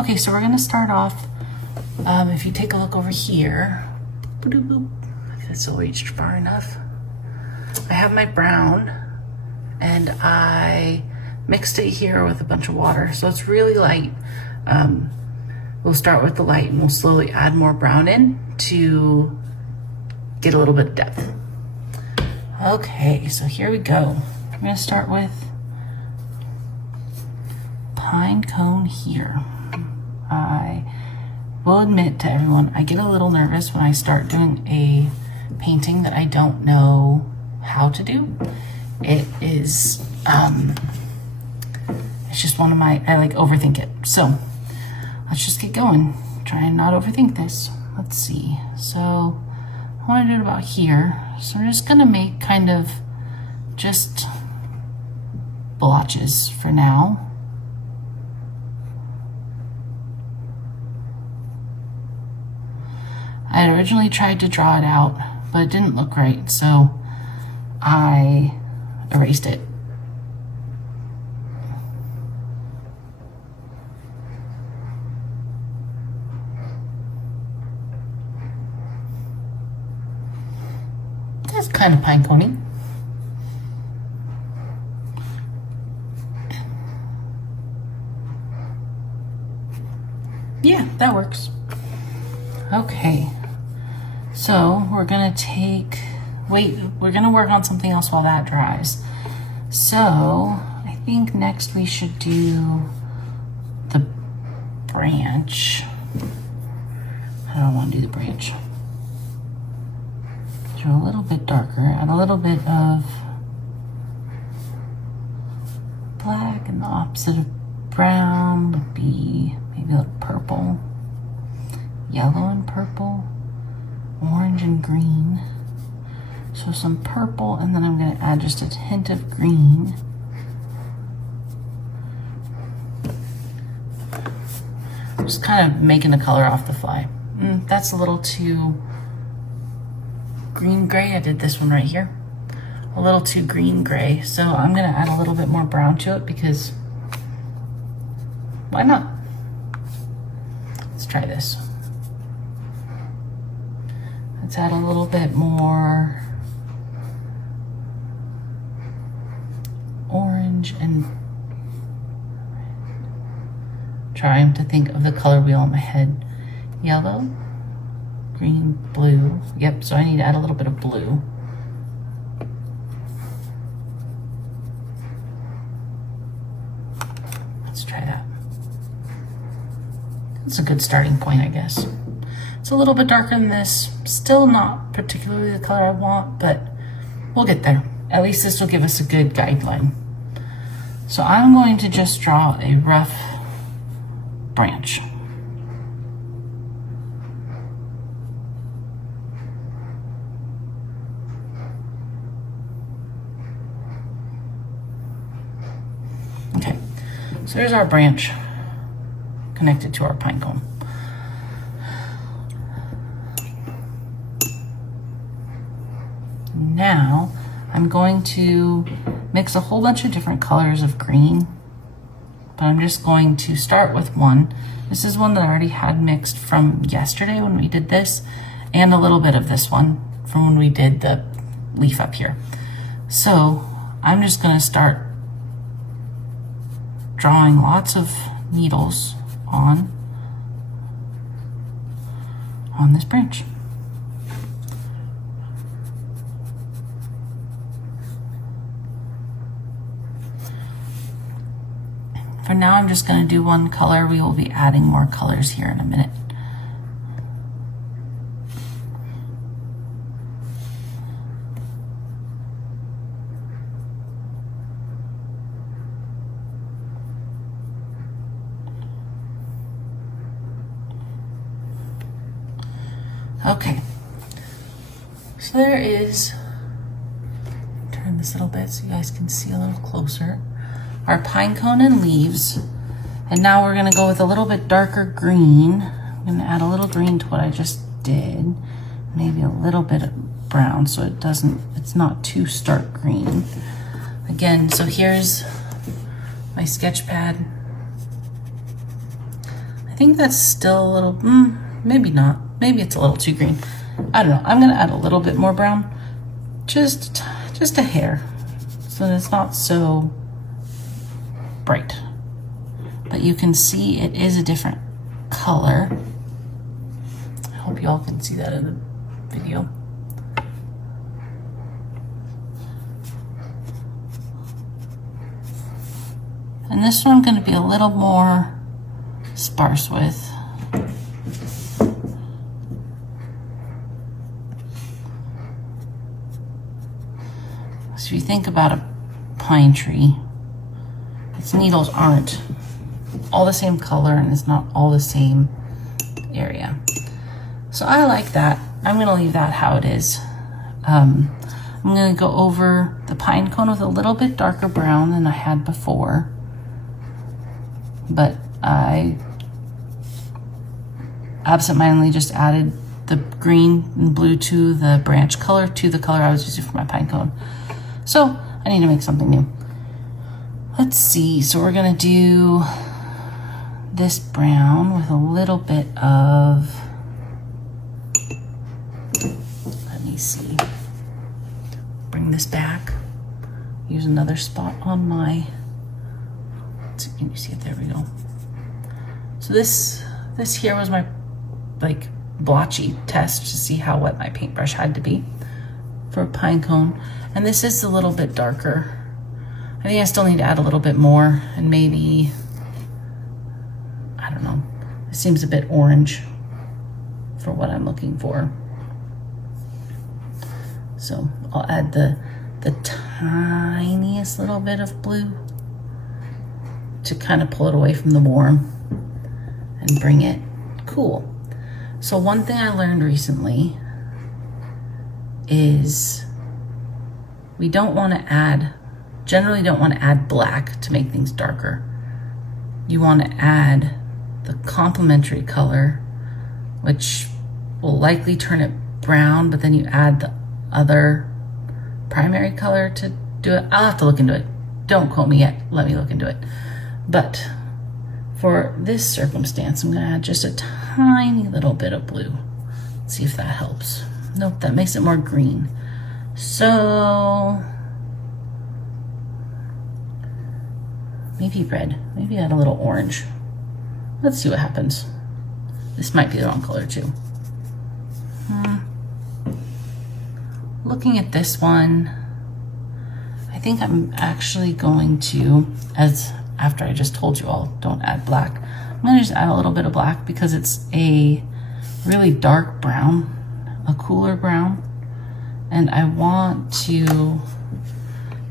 Okay, so we're gonna start off, if you take a look over here, if it's reached far enough, I have my brown and I mixed it here with a bunch of water, so it's really light. We'll start with the light and we'll slowly add more brown in to get a little bit of depth. Okay, so here we go. I'm gonna start with pine cone here. I will admit to everyone, I get a little nervous when I start doing a painting that I don't know how to do. It is, it's just one of my, I like overthink it. So let's just get going. Try and not overthink this. Let's see. So I want to do it about here. So we're just gonna make kind of just blotches for now. I had originally tried to draw it out, but it didn't look right, so I erased it. That's kind of pine coney. Yeah, that works. Okay, so we're gonna we're gonna work on something else while that dries. So I think next we should do the branch. I don't want to do the branch. Do a little bit darker, add a little bit of black, and the opposite of brown would be maybe a little purple, yellow and purple, orange and green. So some purple, and then I'm going to add just a hint of green. Just kind of making the color off the fly. That's a little too green gray. I did this one right here. A little too green gray. So I'm going to add a little bit more brown to it because why not? Let's try this. Let's add a little bit more orange and trying to think of the color wheel in my head. Yellow, green, blue. Yep, so I need to add a little bit of blue. Let's try that. That's a good starting point, I guess. It's a little bit darker than this. Still not particularly the color I want, but we'll get there. At least this will give us a good guideline. So I'm going to just draw a rough branch. Okay, so there's our branch connected to our pine cone. Now I'm going to mix a whole bunch of different colors of green, but I'm just going to start with one. This is one that I already had mixed from yesterday when we did this, and a little bit of this one from when we did the leaf up here. So I'm just going to start drawing lots of needles on this branch. For now, I'm just going to do one color. We will be adding more colors here in a minute. Okay, so there is, turn this a little bit so you guys can see a little closer, our pine cone and leaves. And now we're gonna go with a little bit darker green. I'm gonna add a little green to what I just did, maybe a little bit of brown so it's not too stark green. Again, so here's my sketch pad. I think that's still a little, maybe not. Maybe it's a little too green. I don't know. I'm gonna add a little bit more brown, just a hair, so that it's not so bright. But you can see it is a different color. I hope you all can see that in the video. And this one I'm going to be a little more sparse with. So if you think about a pine tree, its needles aren't all the same color and it's not all the same area. So I like that. I'm going to leave that how it is. I'm going to go over the pine cone with a little bit darker brown than I had before. But I absentmindedly just added the green and blue to the branch color to the color I was using for my pine cone. So I need to make something new. Let's see, so we're gonna do this brown with a little bit of, let me see, bring this back, use another spot on my, can you see it? There we go. So this here was my like blotchy test to see how wet my paintbrush had to be for a pine cone. And this is a little bit darker. I think I still need to add a little bit more, and maybe, I don't know, it seems a bit orange for what I'm looking for. So I'll add the tiniest little bit of blue to kind of pull it away from the warm and bring it cool. So one thing I learned recently is we don't want to add, generally don't want to add black to make things darker. You want to add the complementary color, which will likely turn it brown, but then you add the other primary color to do it. I'll have to look into it. Don't quote me yet. Let me look into it. But for this circumstance, I'm going to add just a tiny little bit of blue. Let's see if that helps. Nope, that makes it more green. So maybe red, maybe add a little orange. Let's see what happens. This might be the wrong color too. Looking at this one, I think I'm actually going to, as after I just told you all, don't add black. I'm gonna just add a little bit of black because it's a really dark brown, a cooler brown, and I want to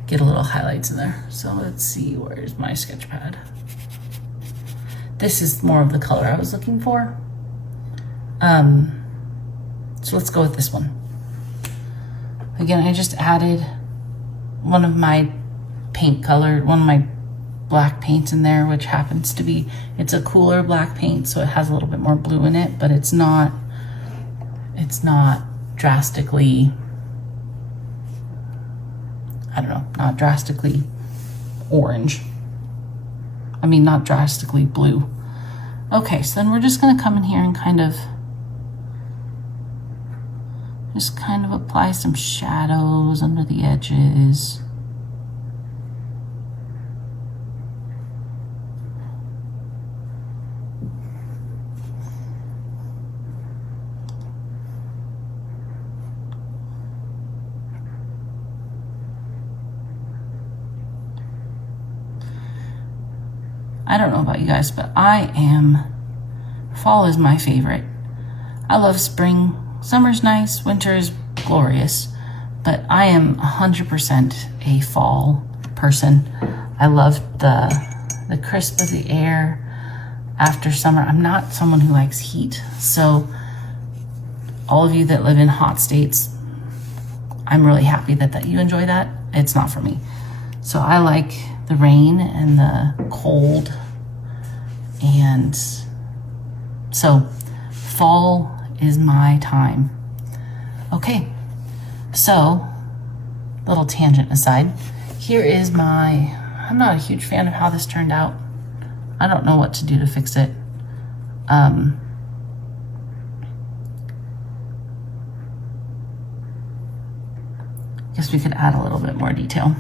get a little highlights in there. So let's see, where's my sketch pad? This is more of the color I was looking for. So let's go with this one. Again, I just added one of my paint color, one of my black paints in there, which happens to be, it's a cooler black paint, so it has a little bit more blue in it, but it's not drastically, I don't know, not drastically orange. I mean, not drastically blue. Okay, so then we're just gonna come in here and kind of apply some shadows under the edges. I don't know about you guys, but fall is my favorite. I love spring. Summer's nice, winter is glorious, but I am 100% a fall person. I love the crisp of the air after summer. I'm not someone who likes heat, so all of you that live in hot states, I'm really happy that you enjoy that. It's not for me. So I like the rain and the cold, and so fall is my time. Okay, so little tangent aside, here is I'm not a huge fan of how this turned out. I don't know what to do to fix it. guess we could add a little bit more detail.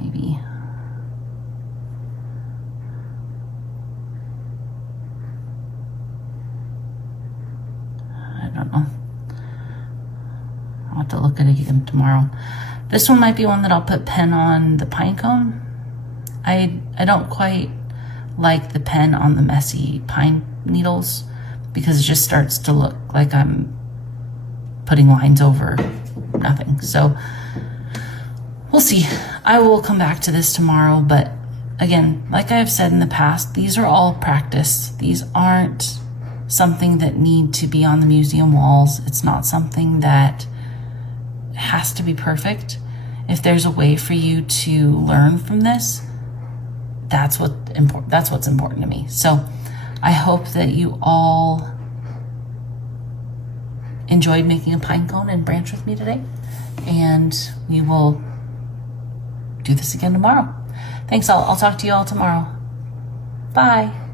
Maybe. I don't know. I'll have to look at it again tomorrow. This one might be one that I'll put pen on the pine cone. I don't quite like the pen on the messy pine needles because it just starts to look like I'm putting lines over nothing. So we'll see. I will come back to this tomorrow, but again, like I've said in the past, these are all practice. These aren't something that need to be on the museum walls. It's not something that has to be perfect. If there's a way for you to learn from this, that's what's important to me. So I hope that you all enjoyed making a pine cone and branch with me today, and we will do this again tomorrow. Thanks. I'll talk to you all tomorrow. Bye.